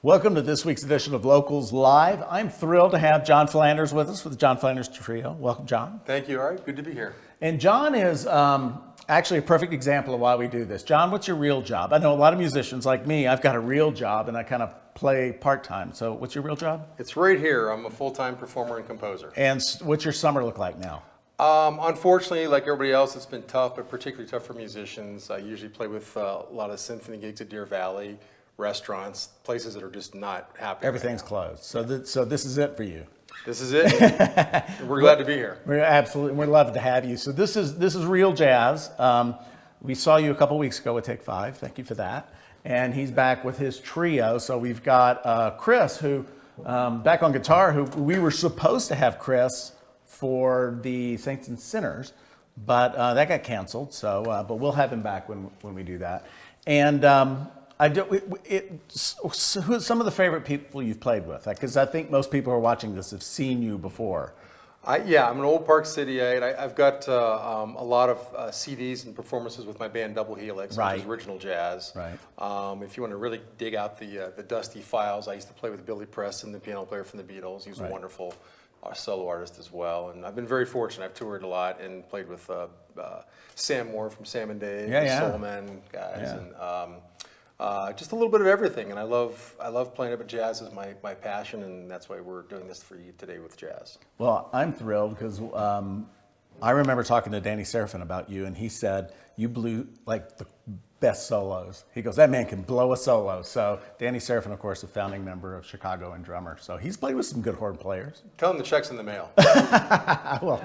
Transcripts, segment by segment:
Welcome to this week's edition of Locals Live. I'm thrilled to have John Flanders with us with the John Flanders Trio. Welcome, John. Thank you, Art. Good to be here. And John is actually a perfect example of why we do this. John, what's your real job? I know a lot of musicians like me, I've got a real job and I kind of play part-time. So what's your real job? It's right here. I'm a full-time performer and composer. And what's your summer look like now? Unfortunately, like everybody else, it's been tough, but particularly tough for musicians. I usually play with a lot of symphony gigs at Deer Valley, restaurants, places that are just not happy. Everything's closed. So this is it for you. This is it. We're glad to be here. We're loved to have you. So this is real jazz. We saw you a couple weeks ago with Take Five. Thank you for that. And he's back with his trio. So we've got Chris, who back on guitar. Who we were supposed to have Chris for the Saints and Sinners, but that got canceled. So, but we'll have him back when we do that. And some of the favorite people you've played with, because I think most people who are watching this have seen you before. Yeah, I'm an old Park Cityite. I've got a lot of CDs and performances with my band Double Helix, Right. which is original jazz. Right. If you want to really dig out the dusty files, I used to play with Billy Preston, the piano player from the Beatles. He was Right. a wonderful solo artist as well. And I've been very fortunate. I've toured a lot and played with Sam Moore from Sam and Dave, the Soul Man guys, and just a little bit of everything. And I love playing it, but jazz is my passion, and that's why we're doing this for you today with jazz. Well, I'm thrilled because I remember talking to Danny Serafin about you, and he said you blew like the best solos. He goes, that man can blow a solo. So Danny Serafin, of course, a founding member of Chicago and drummer. So he's played with some good horn players. Tell him the check's in the mail. Well,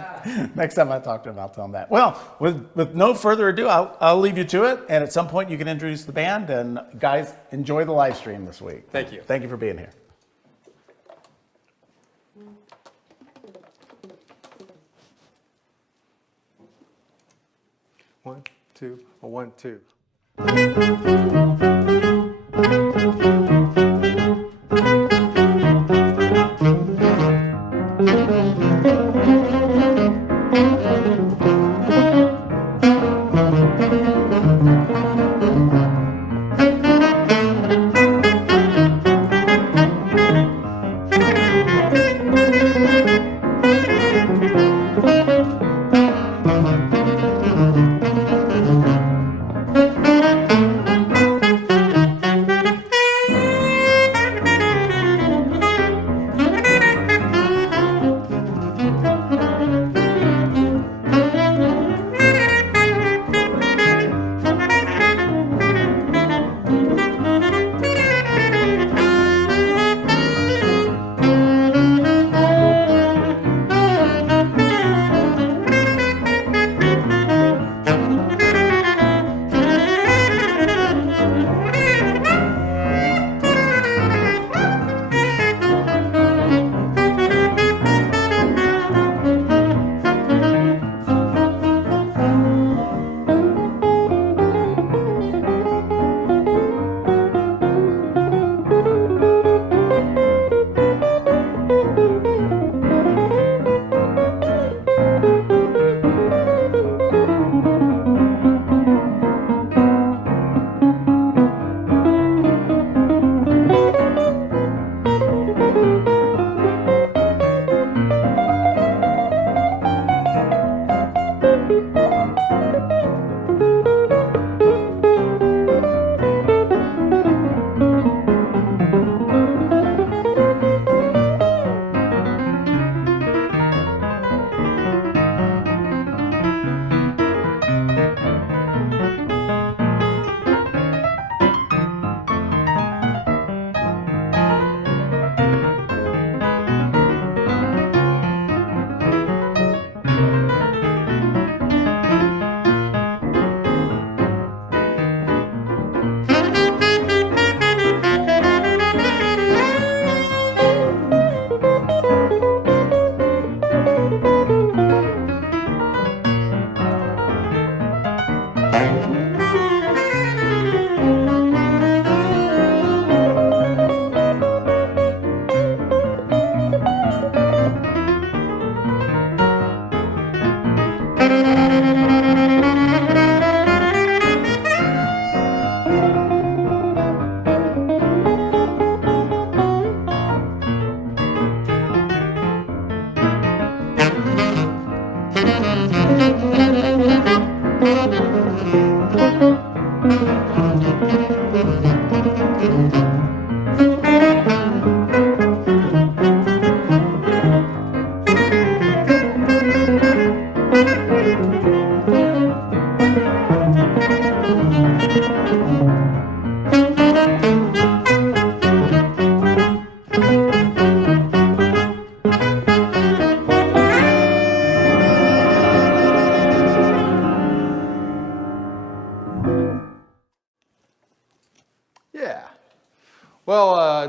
next time I talk to him, I'll tell him that. Well, with no further ado, I'll leave you to it. And at some point, you can introduce the band. And guys, enjoy the live stream this week. Thank you. Thank you for being here. One, two, a 1, 2.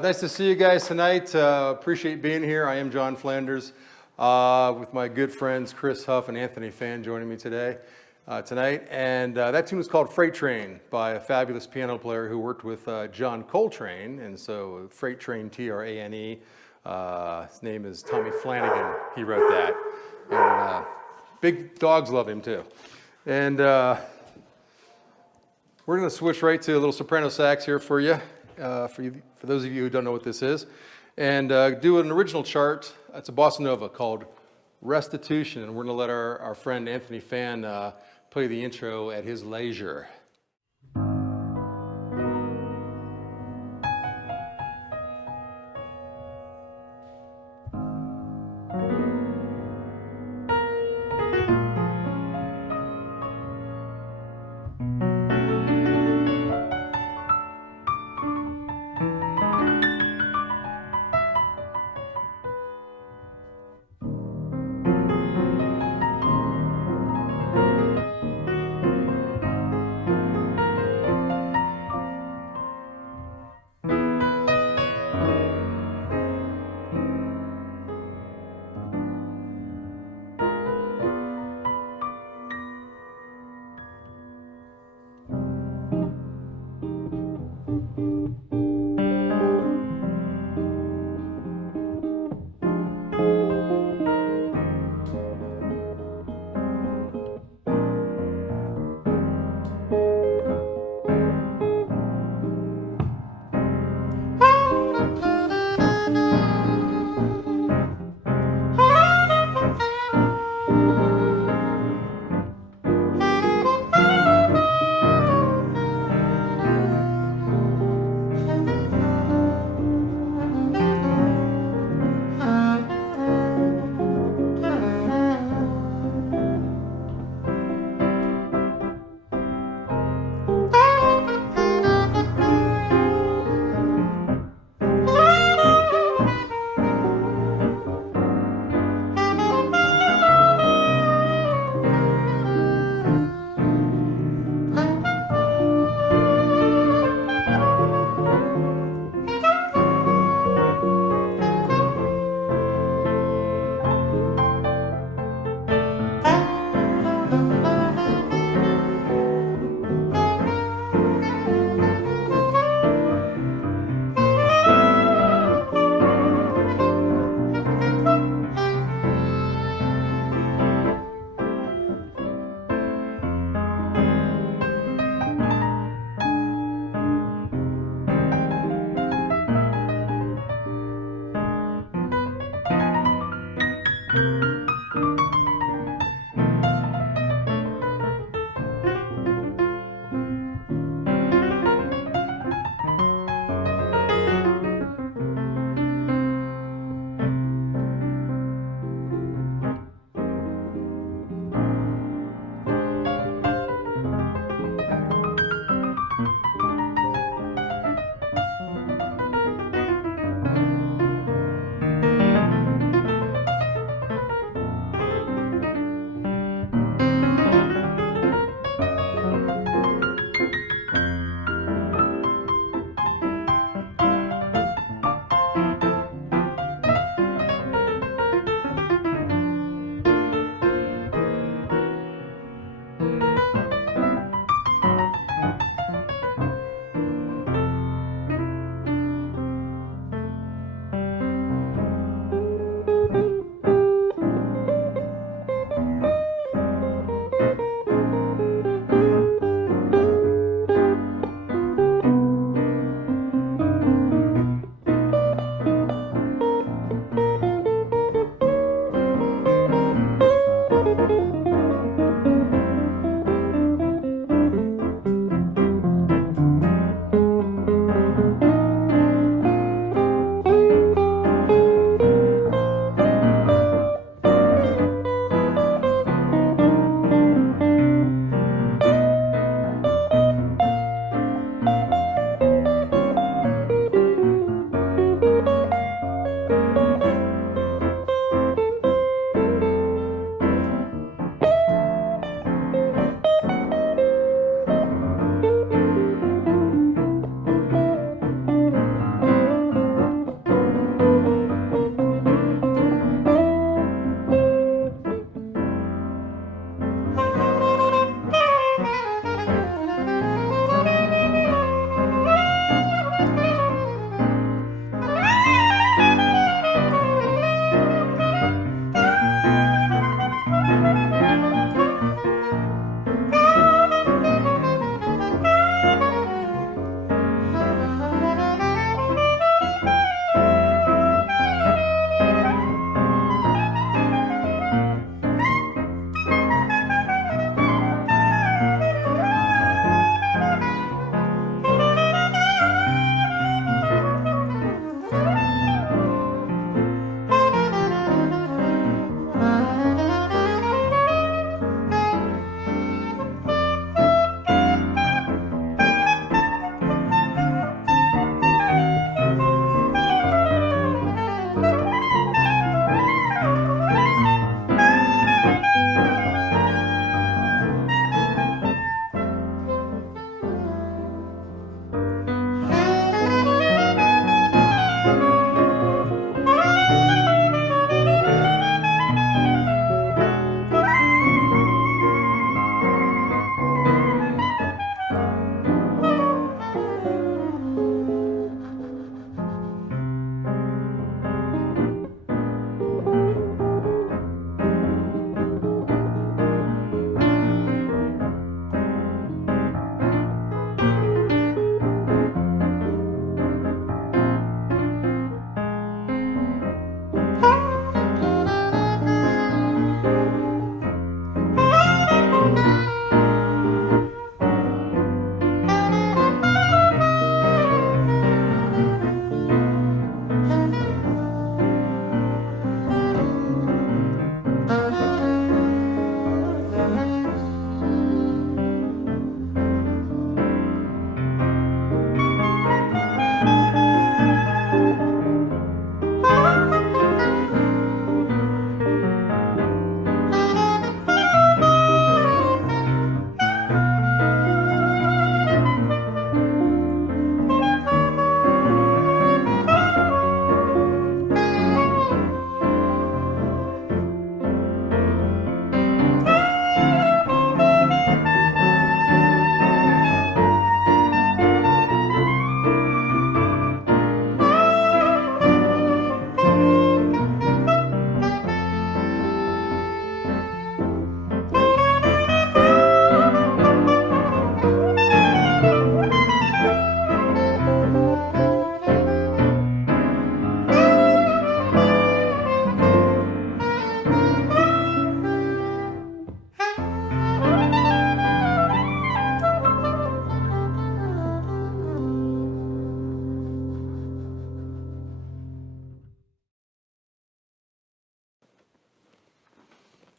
Nice to see you guys tonight. Appreciate being here. I am John Flanders with my good friends Chris Huff and Anthony Fan joining me tonight. And that tune is called Freight Train by a fabulous piano player who worked with John Coltrane. And so Freight Train, Trane. His name is Tommy Flanagan. He wrote that. And big dogs love him too. And we're going to switch right to a little soprano sax here for you. For those of you who don't know what this is, and do an original chart. It's a bossa nova called Restitution, and we're going to let our friend Anthony Fan play the intro at his leisure.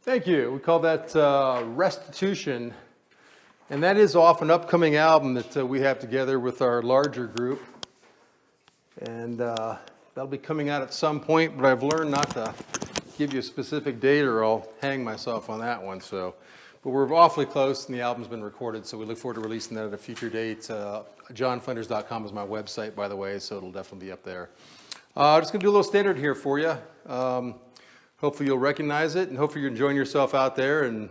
Thank you. We call that Restitution. And that is off an upcoming album that we have together with our larger group. And that'll be coming out at some point, but I've learned not to give you a specific date or I'll hang myself on that one. So, but we're awfully close and the album's been recorded, so we look forward to releasing that at a future date. JohnFlanders.com is my website, by the way, so it'll definitely be up there. Just gonna do a little standard here for you. Hopefully you'll recognize it and hopefully you're enjoying yourself out there and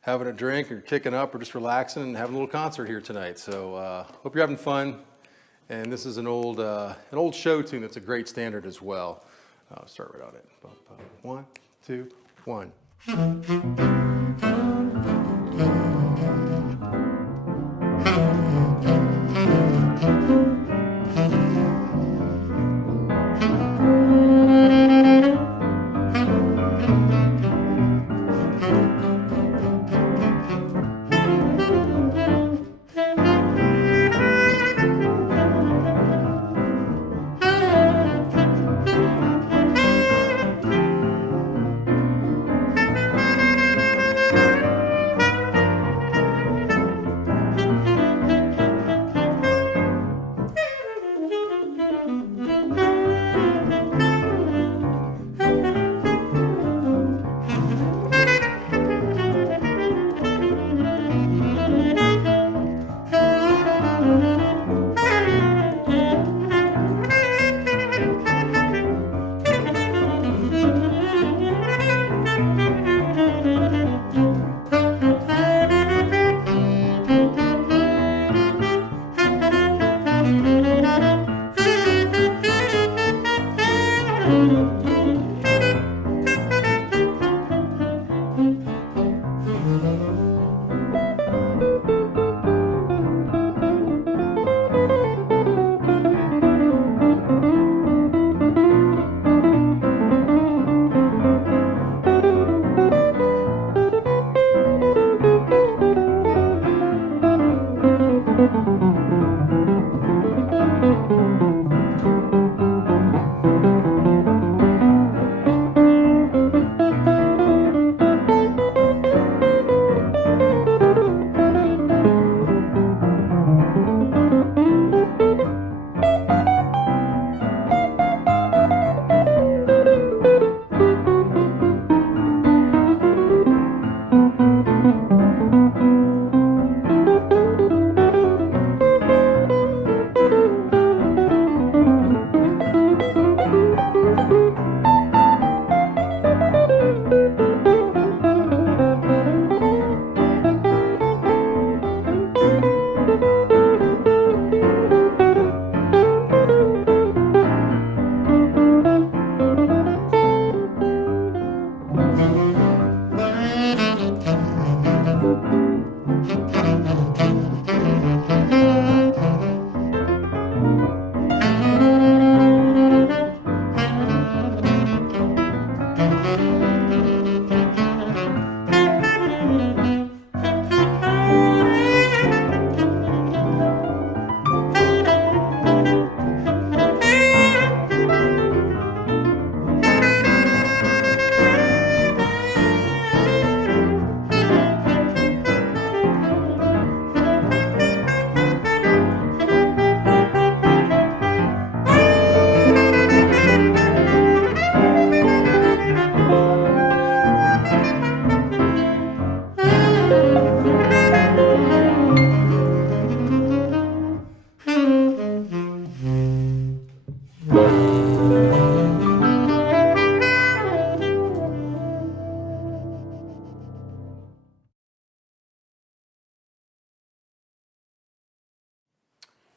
having a drink or kicking up or just relaxing and having a little concert here tonight. So hope you're having fun. And this is an old show tune that's a great standard as well. I'll start right on it. 1, 2, 1.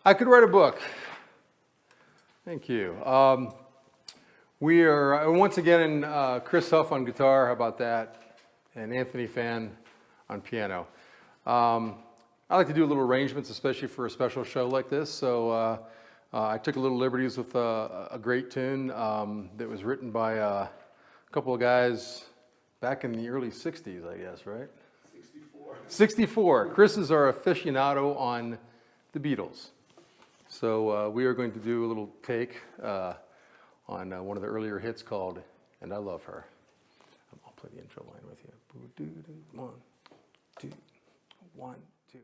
I could write a book. Thank you. We are, once again, Chris Huff on guitar, how about that? And Anthony Fan on piano. I like to do little arrangements, especially for a special show like this. So I took a little liberties with a great tune that was written by a couple of guys back in the early 60s, I guess, right? 64. Chris is our aficionado on the Beatles. So we are going to do a little take on one of the earlier hits called And I Love Her. I'll play the intro line with you. Boo-doo-doo. 1, 2, 1, 2.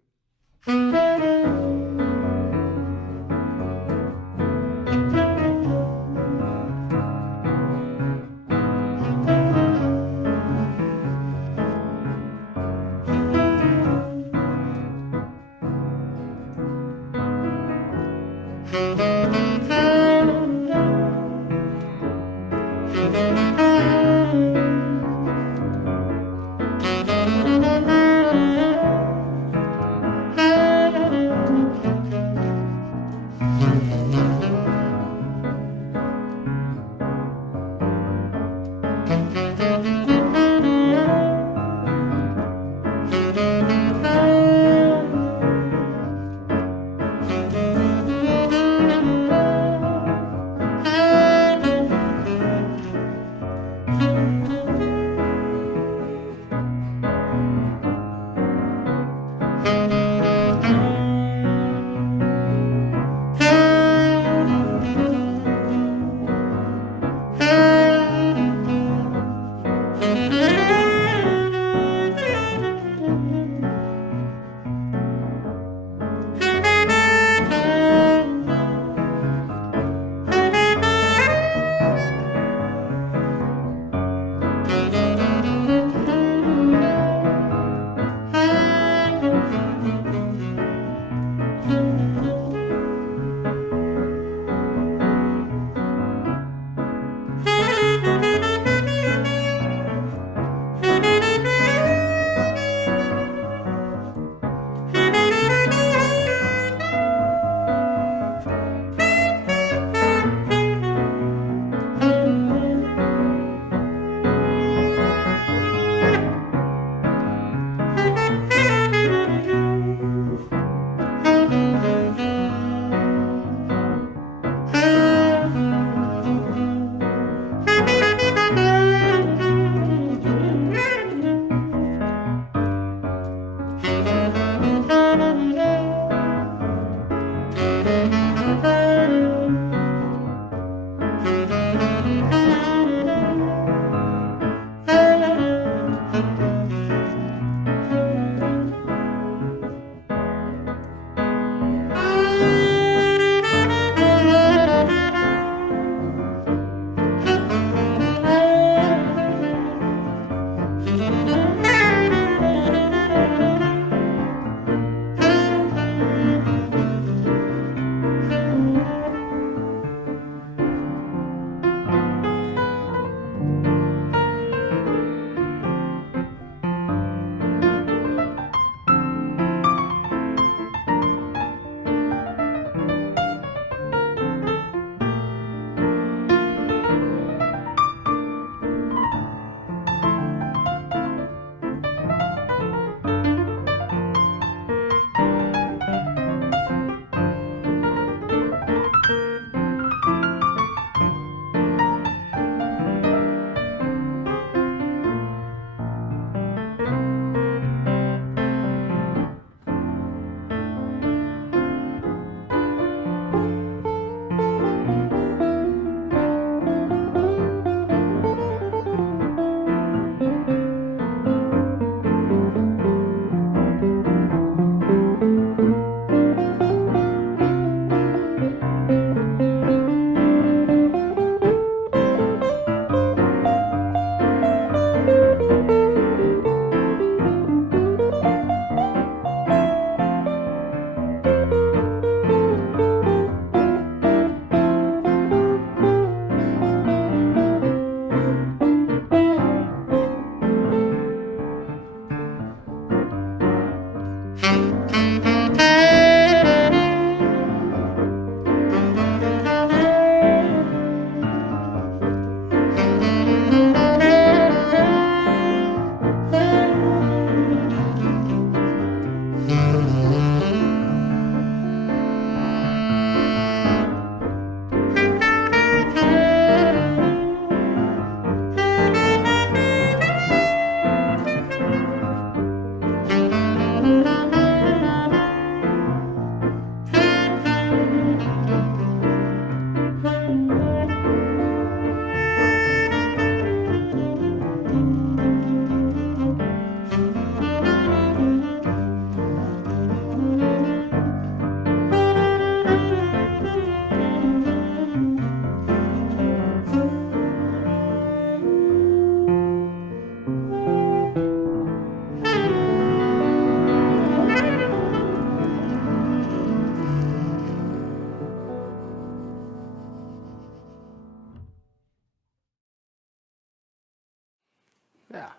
Yeah.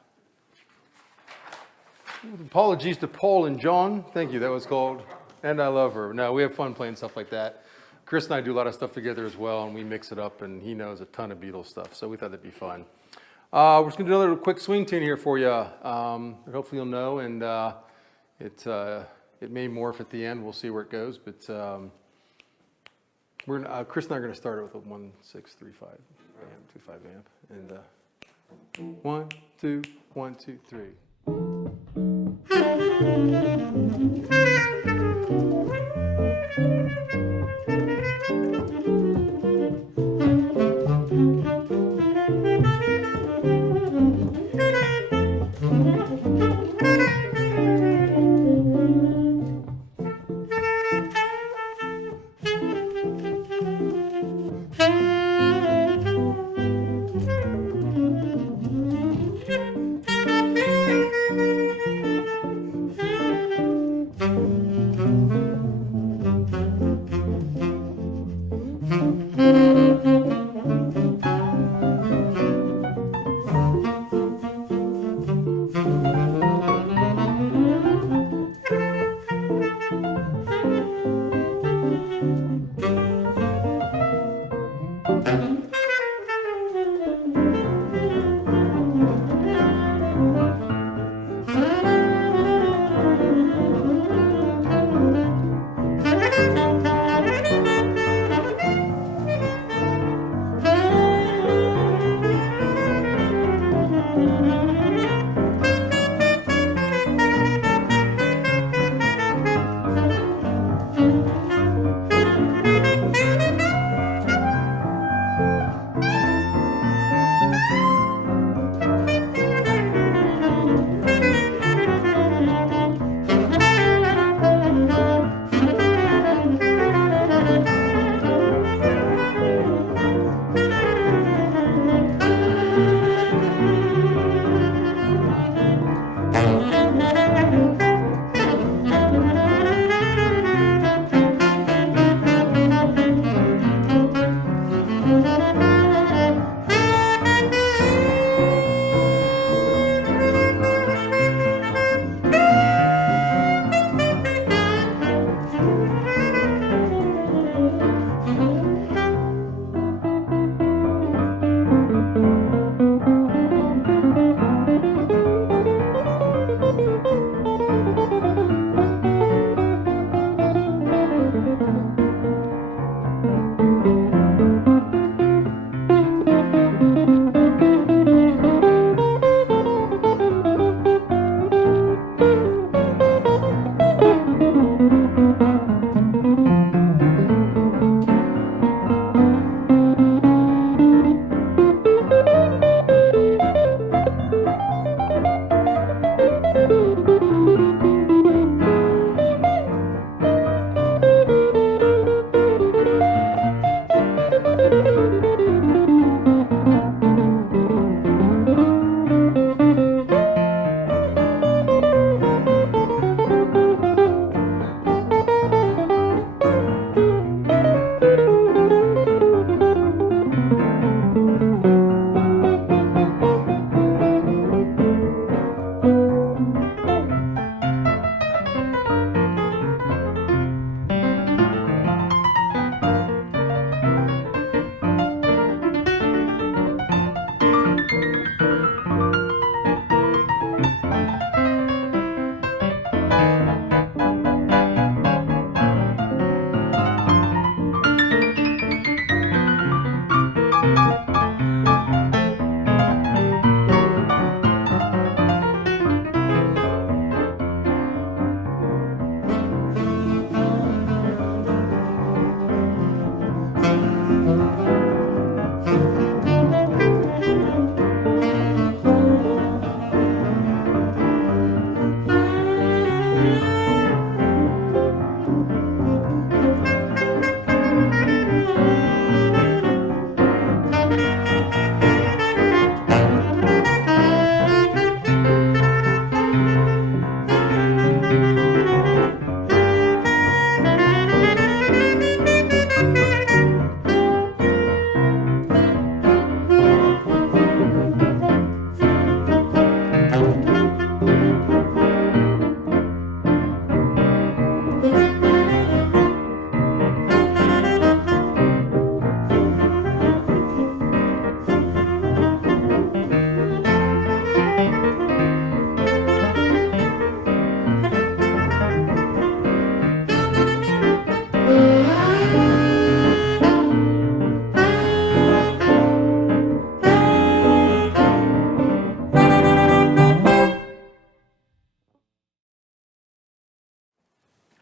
Apologies to Paul and John. Thank you. That was called And I Love Her. No, we have fun playing stuff like that. Chris and I do a lot of stuff together as well, and we mix it up, and he knows a ton of Beatles stuff, so we thought that'd be fun. We're just going to do another quick swing tune here for you that hopefully you'll know, and it may morph at the end. We'll see where it goes, but Chris and I are going to start it with a 1-6-3-5 amp, 2-5 amp, and 1, 2, 1, 2, 3.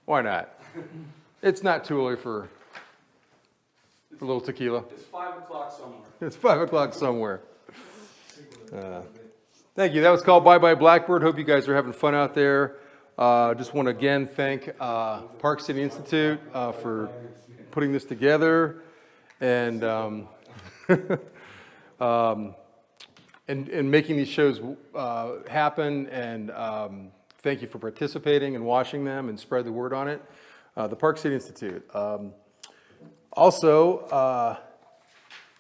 Why not? It's not too early for a little tequila. It's 5 o'clock somewhere. It's 5 o'clock somewhere. Thank you. That was called Bye Bye Blackbird. Hope you guys are having fun out there. Just want to again thank Park City Institute for putting this together and and making these shows happen. And thank you for participating and watching them and spread the word on it. The Park City Institute. Also,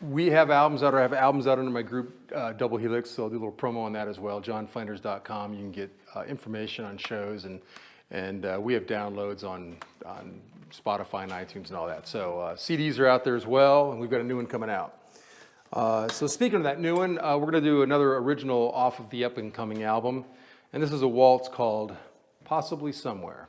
we have albums out, or I have albums out under my group, Double Helix, so I'll do a little promo on that as well. JohnFlanders.com. You can get information on shows, and we have downloads on Spotify and iTunes and all that. So CDs are out there as well, and we've got a new one coming out. So speaking of that new one, we're going to do another original off of the up-and-coming album, and this is a waltz called Possibly Somewhere.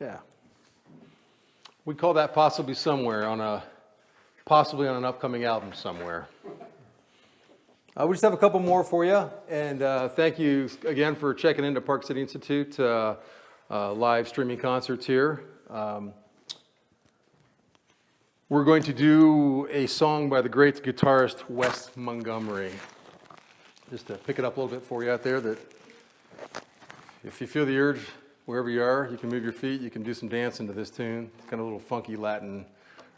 Yeah. We call that Possibly Somewhere possibly on an upcoming album somewhere. We just have a couple more for you, and thank you again for checking into Park City Institute live streaming concerts here. We're going to do a song by the great guitarist Wes Montgomery. Just to pick it up a little bit for you out there, that if you feel the urge, wherever you are, you can move your feet, you can do some dancing to this tune. It's kind of a little funky Latin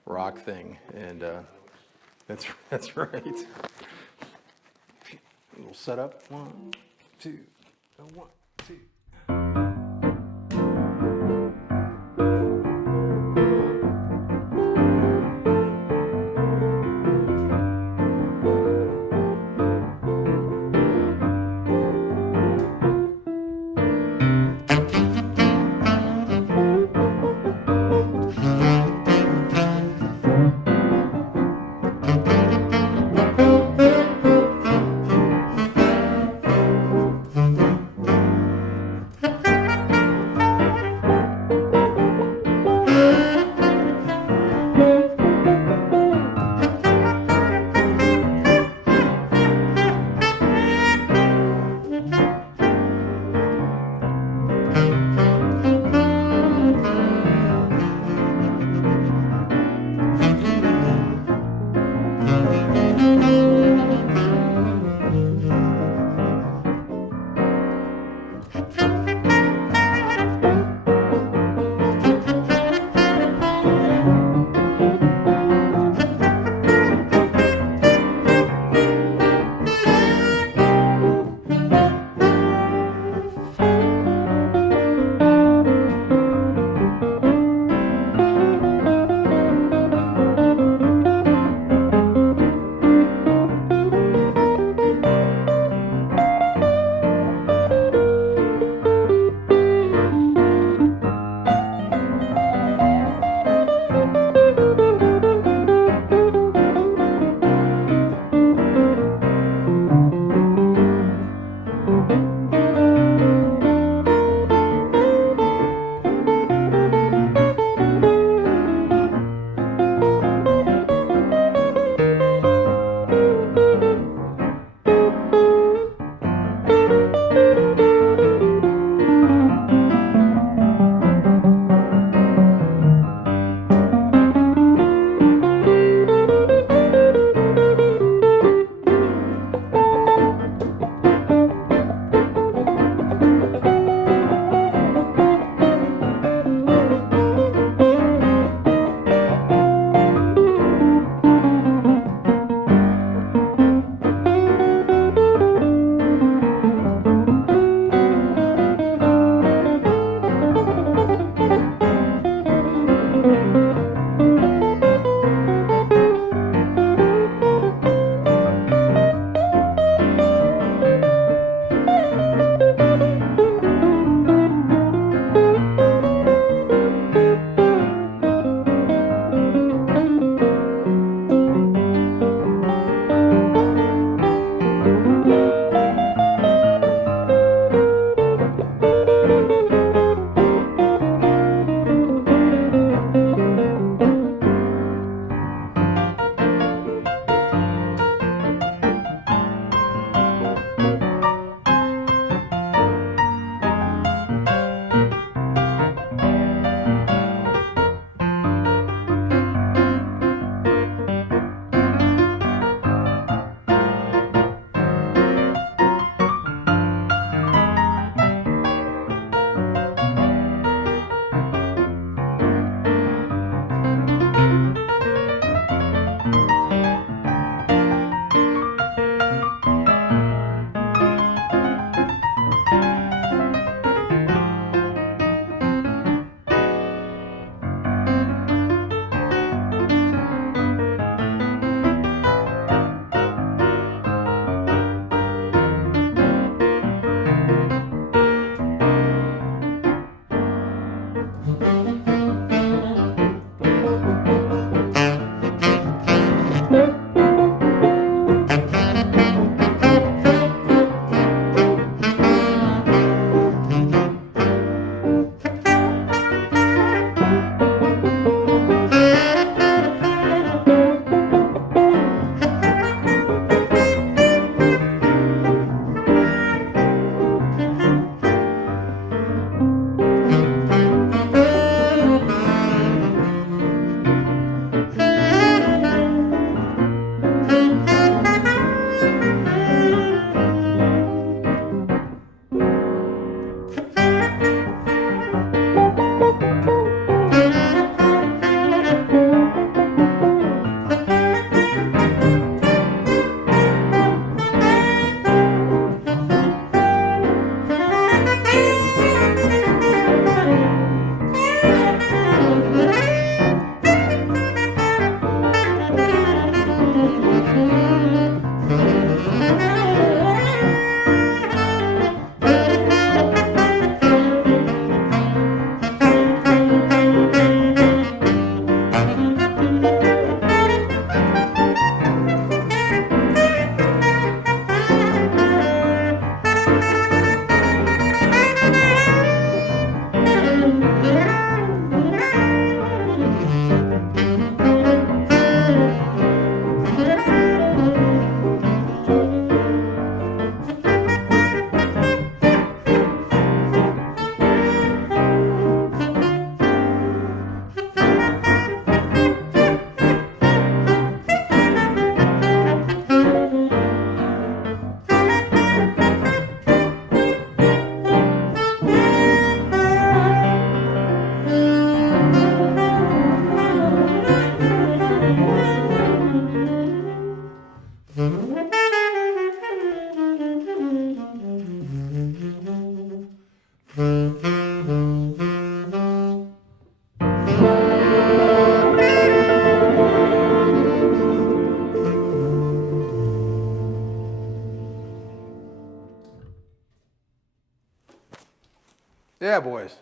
rock thing, and that's right. A little setup. 1, 2, 1, 2. Yeah, boys.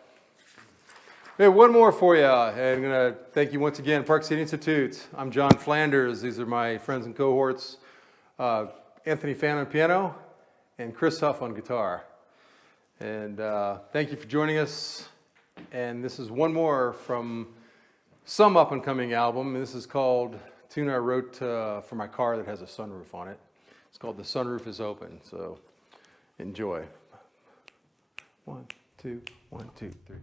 Hey, one more for you. And I'm going to thank you once again, Park City Institute. I'm John Flanders. These are my friends and cohorts. Anthony Fan on piano and Chris Huff on guitar. And thank you for joining us. And this is one more from some up-and-coming album. This is called a tune I wrote for my car that has a sunroof on it. It's called The Sunroof is Open. So enjoy. 1, 2, 1, 2, 3.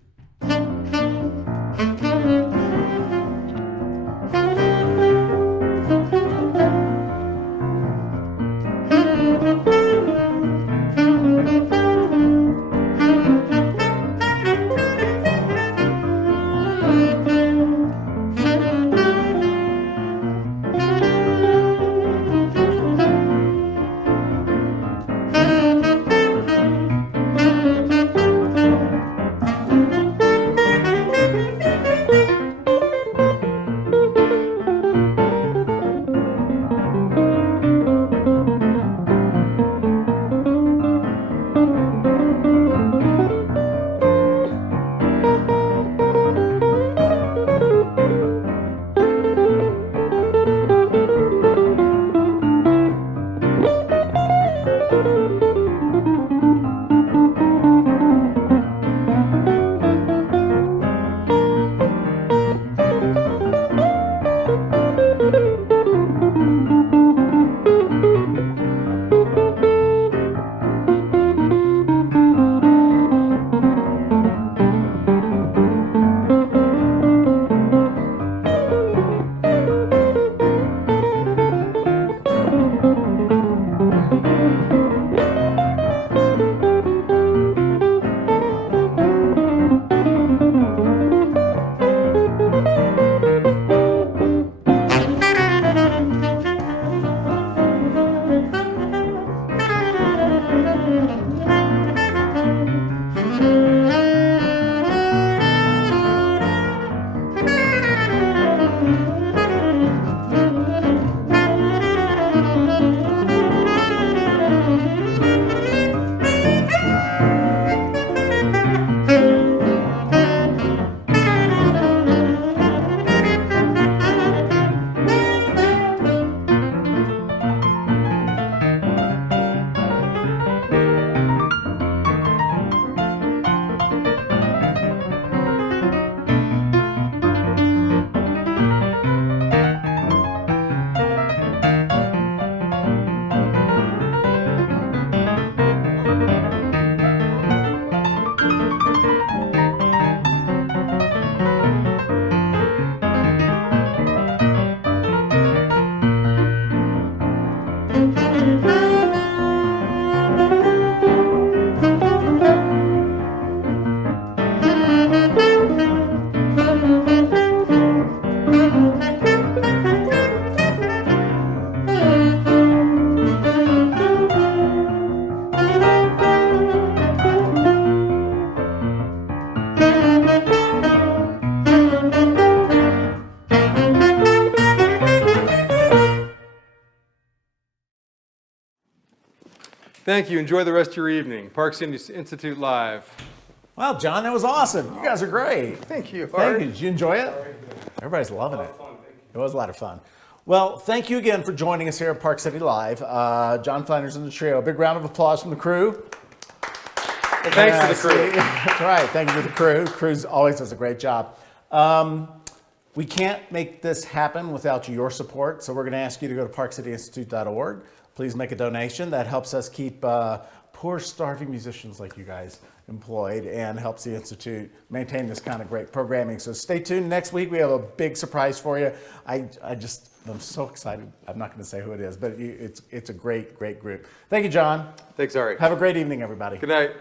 Thank you. Enjoy the rest of your evening. Park City Institute Live. Wow, John, that was awesome. You guys are great. Thank you. Thank you. Did you enjoy it? Everybody's loving it. It was a lot of fun. Well, thank you again for joining us here at Park City Live. John Flanders and the trio. Big round of applause from the crew. Well, thanks to the crew. That's right. Thank you to the crew. The crew always does a great job. We can't make this happen without your support, so we're going to ask you to go to parkcityinstitute.org. Please make a donation. That helps us keep poor, starving musicians like you guys employed and helps the Institute maintain this kind of great programming. So stay tuned. Next week, we have a big surprise for you. I'm so excited. I'm not going to say who it is, but it's a great, great group. Thank you, John. Thanks, Ari. Have a great evening, everybody. Good night.